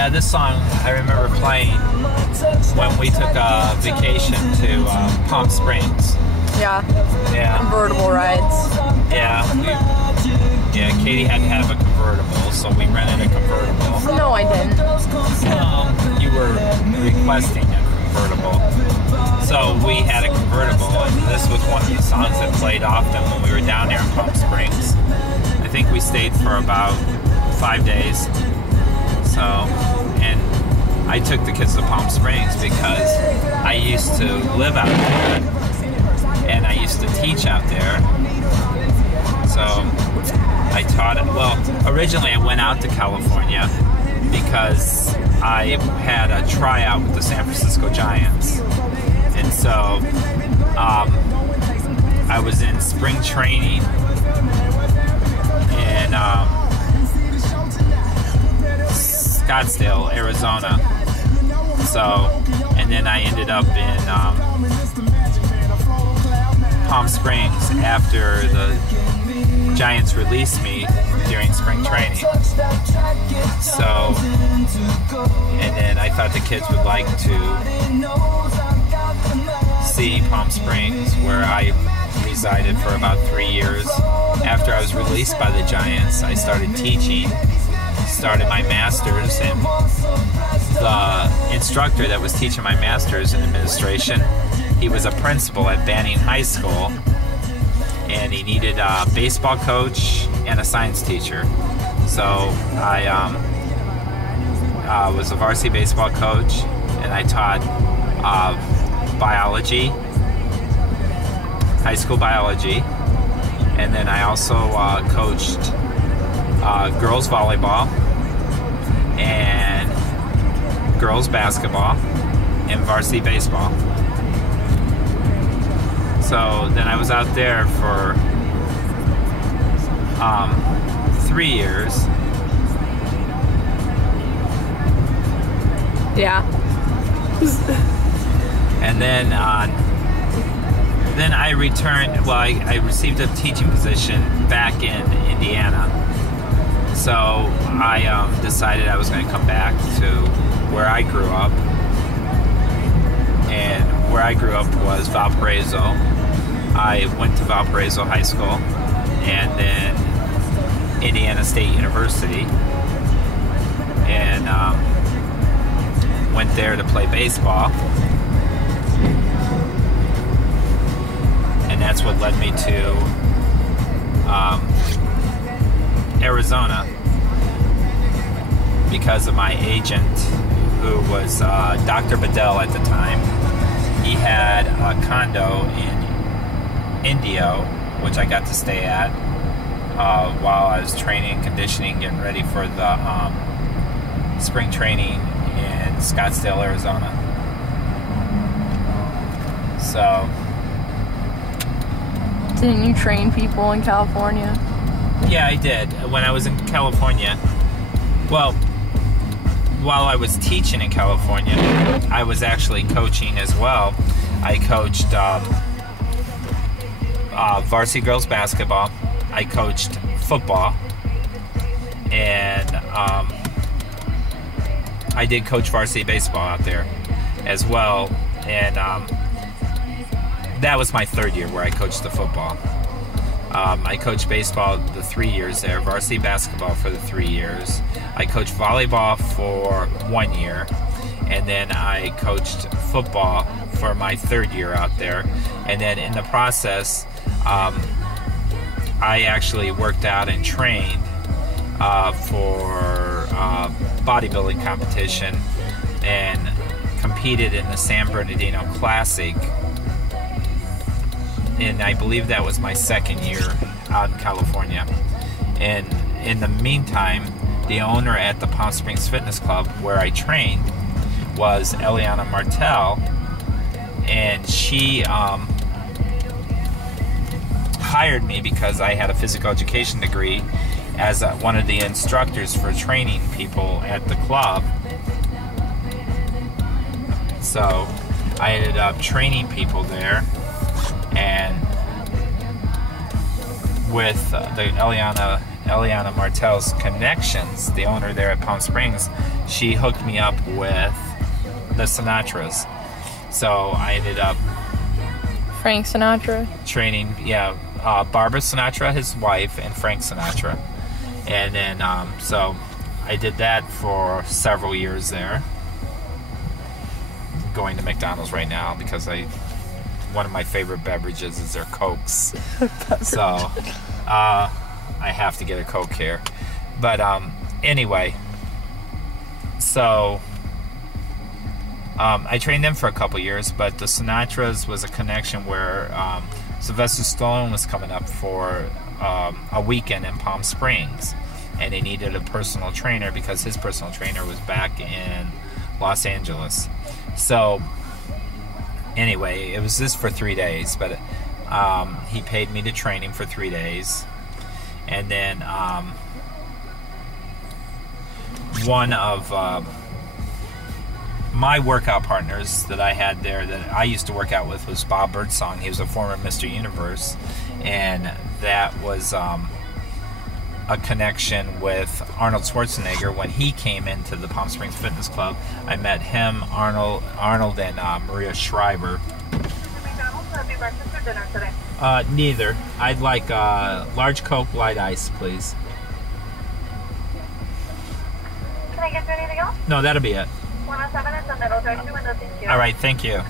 Yeah, this song I remember playing when we took a vacation to Palm Springs. Yeah. Yeah. Convertible rides. Yeah. Yeah, Katie had to have a convertible, so we rented a convertible. No, I didn't. You were requesting a convertible. So we had a convertible, and this was one of the songs that played often when we were down there in Palm Springs. I think we stayed for about 5 days. So, and I took the kids to Palm Springs because I used to live out there, and I used to teach out there. So I taught it. Well, originally I went out to California because I had a tryout with the San Francisco Giants. And so I was in spring training in Scottsdale, Arizona. So, and then I ended up in Palm Springs after the Giants released me during spring training. So, and then I thought the kids would like to see Palm Springs, where I resided for about 3 years. After I was released by the Giants, I started teaching, started my master's, and the instructor that was teaching my master's in administration, he was a principal at Banning High School, and he needed a baseball coach and a science teacher. So I was a varsity baseball coach, and I taught biology, high school biology, and then I also coached girls volleyball and girls basketball and varsity baseball. So then I was out there for 3 years. Yeah. And then I returned. Well, I received a teaching position back in Indiana. So I decided I was going to come back to where I grew up. And where I grew up was Valparaiso. I went to Valparaiso High School and then Indiana State University, and went there to play baseball. And that's what led me to Arizona, because of my agent, who was Dr. Bedell at the time. He had a condo in Indio, which I got to stay at while I was training, conditioning, getting ready for the spring training in Scottsdale, Arizona. So, didn't you train people in California? Yeah, I did. When I was in California, well, while I was teaching in California, I was actually coaching as well. I coached varsity girls basketball. I coached football, and I did coach varsity baseball out there as well. And that was my 3rd year where I coached the football. I coached baseball the 3 years there, varsity basketball for the 3 years. I coached volleyball for 1 year, and then I coached football for my 3rd year out there. And then in the process, I actually worked out and trained for bodybuilding competition and competed in the San Bernardino Classic. And I believe that was my 2nd year out in California. And in the meantime, the owner at the Palm Springs Fitness Club, where I trained, was Eliana Martel, and she hired me because I had a physical education degree as one of the instructors for training people at the club. So I ended up training people there, and with the Eliana Eliana Martel's connections, the owner there at Palm Springs, she hooked me up with the Sinatras. So I ended up Frank Sinatra. training, Barbara Sinatra, his wife, and Frank Sinatra. And then, so I did that for several years there. Going to McDonald's right now because one of my favorite beverages is their Cokes. So, I have to get a Coke here. But, anyway, so, I trained them for a couple years, but the Sinatras was a connection where, Sylvester Stallone was coming up for, a weekend in Palm Springs, and they needed a personal trainer because his personal trainer was back in Los Angeles. So, anyway, it was this for 3 days, but he paid me to train him for 3 days. And then one of my workout partners that I had there that I used to work out with was Bob Birdsong. He was a former Mr. Universe, and that was a connection with Arnold Schwarzenegger. When he came into the Palm Springs Fitness Club, I met him, Arnold and Maria Shriver. Happy breakfast or dinner today? Neither. I'd like large Coke, light ice, please. Can I get you anything else? No, that'll be it. 107 is the middle drive-thru window, thank you. All right, thank you.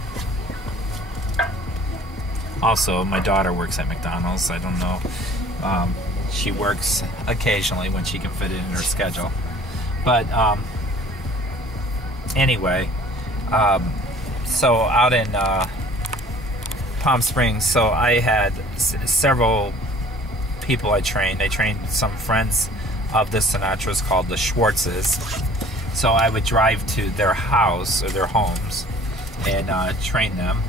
Also, my daughter works at McDonald's. I don't know. She works occasionally when she can fit it in her schedule. But anyway, so out in Palm Springs, so I had several people I trained. I trained some friends of the Sinatras called the Schwartzes. So I would drive to their house or their homes and train them.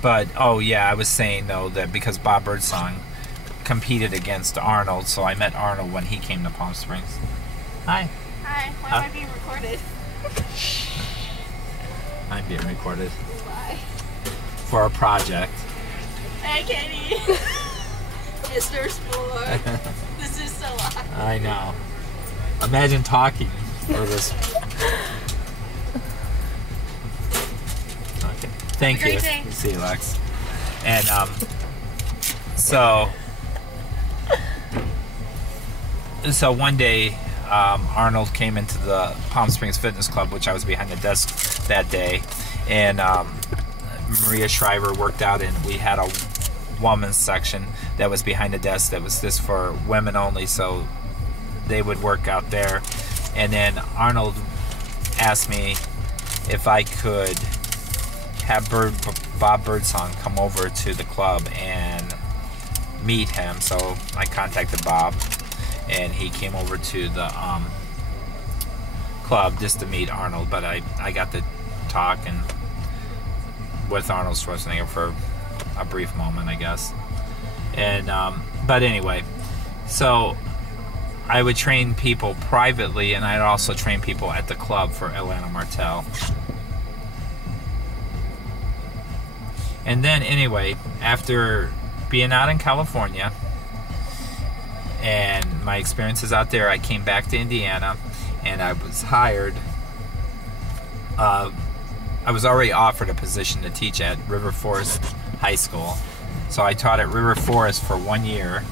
But, oh yeah, I was saying though that because Bob Birdsong competed against Arnold, so I met Arnold when he came to Palm Springs. Hi. Hi, why am I being recorded? I'm being recorded. Why? For a project. Hey, Katie. Mr. Spore. This is so awkward. I know. Imagine talking for this. Okay. Thank Have a you. great day. See you, Lex. And so one day, Arnold came into the Palm Springs Fitness Club, which I was behind the desk that day, and Maria Shriver worked out, and we had a woman's section that was behind the desk that was this for women only, so they would work out there. And then Arnold asked me if I could have Bob Birdsong come over to the club and meet him. So I contacted Bob, and he came over to the club just to meet Arnold. But I got to talk and with Arnold Schwarzenegger for a brief moment, I guess. And but anyway, so I would train people privately, and I'd also train people at the club for Eliana Martel. And then anyway, after being out in California and my experiences out there, I came back to Indiana, and I was hired. I was already offered a position to teach at River Forest High School. So I taught at River Forest for 1 year.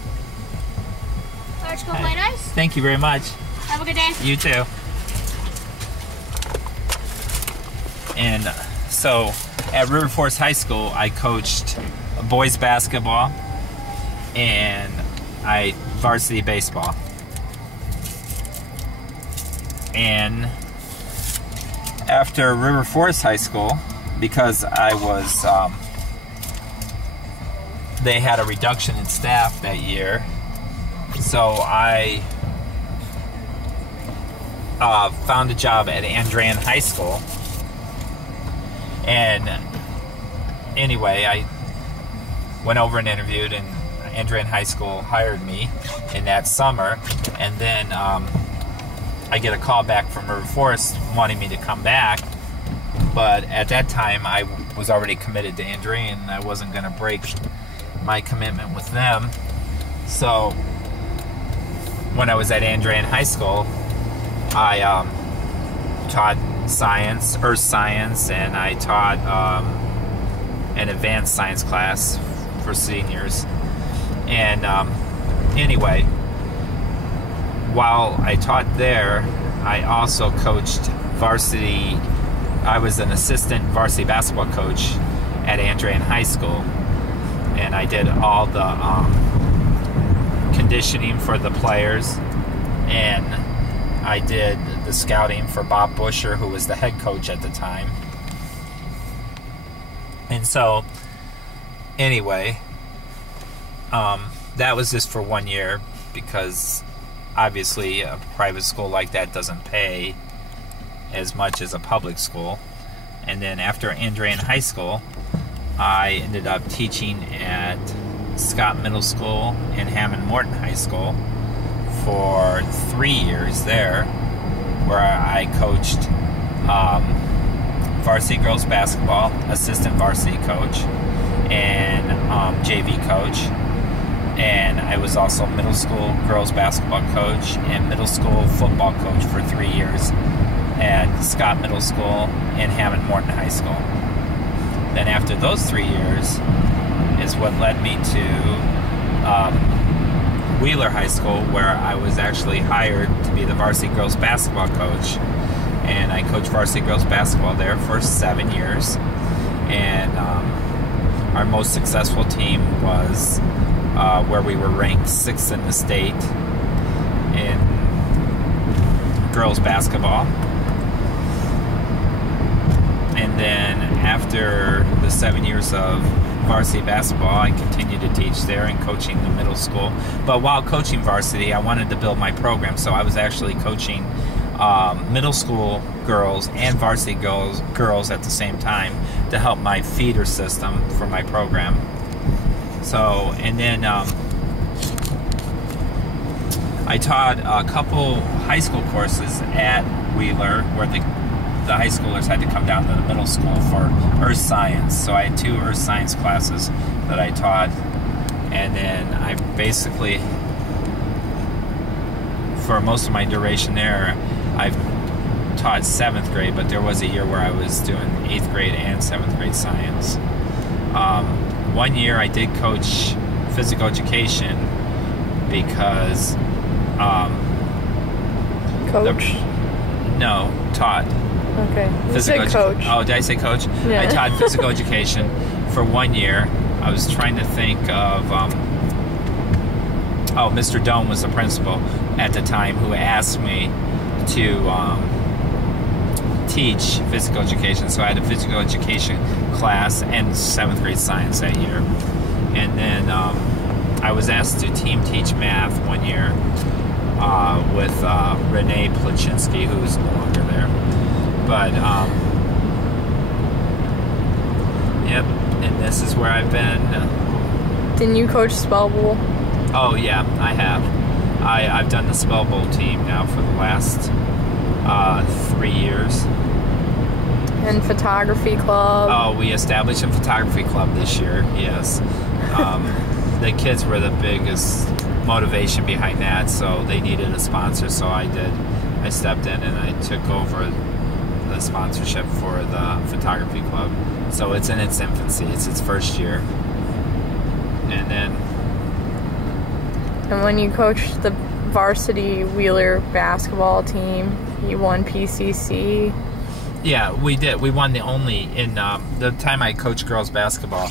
Large Coke light ice. Thank you very much. Have a good day. You too. And so at River Forest High School, I coached boys basketball and varsity baseball. And after River Forest High School, because I was, they had a reduction in staff that year, so I found a job at Andrean High School. And anyway, I went over and interviewed, and Andrean High School hired me in that summer. And then I get a call back from River Forest wanting me to come back But at that time, I was already committed to Andrean, and I wasn't going to break my commitment with them. So when I was at Andrean High School, I taught science, earth science, and I taught an advanced science class for seniors. And anyway, while I taught there, I also coached varsity. I was an assistant varsity basketball coach at Andrean High School, and I did all the conditioning for the players, and I did the scouting for Bob Busher, who was the head coach at the time. And so, anyway, that was just for 1 year, because obviously a private school like that doesn't pay as much as a public school. And then after Andrean High School, I ended up teaching at Scott Middle School and Hammond Morton High School for 3 years there, where I coached varsity girls basketball, assistant varsity coach, and JV coach. And I was also middle school girls basketball coach and middle school football coach for 3 years at Scott Middle School and Hammond Morton High School. Then after those 3 years is what led me to Wheeler High School, where I was actually hired to be the varsity girls basketball coach. And I coached varsity girls basketball there for 7 years. And our most successful team was where we were ranked 6th in the state in girls basketball. And then after the 7 years of varsity basketball, I continued to teach there and coaching the middle school. But while coaching varsity, I wanted to build my program, so I was actually coaching middle school girls and varsity girls at the same time to help my feeder system for my program. So, and then I taught a couple high school courses at Wheeler, where the high schoolers had to come down to the middle school for earth science. So I had 2 earth science classes that I taught. And then I basically, for most of my duration there, I've taught 7th grade, but there was a year where I was doing 8th grade and 7th grade science. 1 year I did coach physical education because taught. Okay. You said coach. Oh, did I say coach? Yeah. I taught physical education for 1 year. I was trying to think of Mr. Doan was the principal at the time, who asked me to teach physical education. So I had a physical education class and 7th grade science that year. And then I was asked to team teach math 1 year with Renee Plachinsky, who's no longer there. But, yep, and this is where I've been. Didn't you coach Spell Bowl? Oh, yeah, I have. I've done the Spell Bowl team now for the last 3 years. And photography club? Oh, we established a photography club this year, yes. The kids were the biggest motivation behind that, so they needed a sponsor, so I stepped in and I took over the sponsorship for the photography club. So it's in its infancy. It's its first year. And then... And when you coached the varsity Wheeler basketball team, you won PCC? Yeah, we did. We won in the time I coached girls basketball,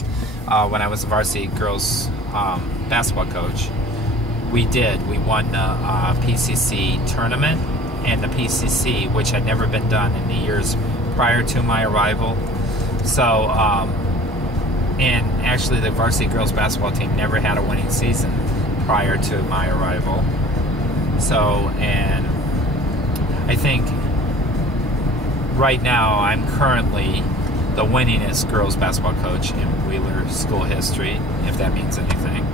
when I was a varsity girls basketball coach, we won the PCC tournament and the PCC, which had never been done in the years prior to my arrival. So, and actually the varsity girls basketball team never had a winning season prior to my arrival. So, and I think right now I'm currently the winningest girls basketball coach in Wheeler school history, if that means anything.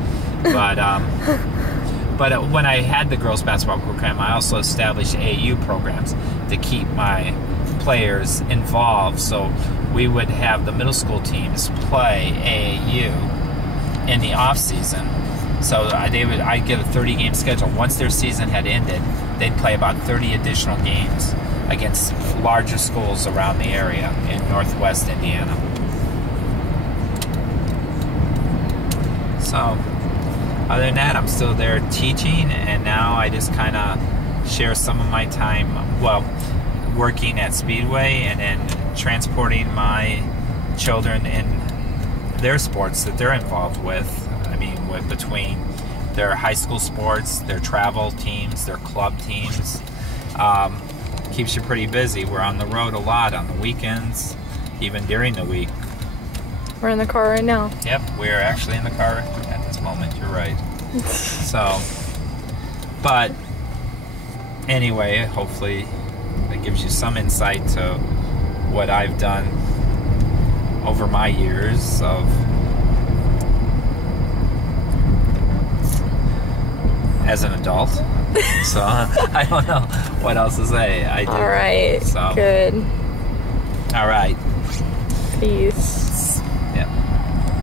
But when I had the girls basketball program, I also established AAU programs to keep my players involved. So we would have the middle school teams play AAU in the off season. So I'd get a 30-game schedule. Once their season had ended, they'd play about 30 additional games against larger schools around the area in Northwest Indiana. So other than that, I'm still there teaching, and now I just kind of share some of my time, well, working at Speedway and then transporting my children in their sports that they're involved with. I mean, between their high school sports, their travel teams, their club teams. Keeps you pretty busy. We're on the road a lot on the weekends, even during the week. We're in the car right now. Yep, we're actually in the car at this moment. You're right. So, but anyway, hopefully that gives you some insight to what I've done over my years of as an adult. So I don't know what else to say. I do. All right. So. Good. All right. Peace.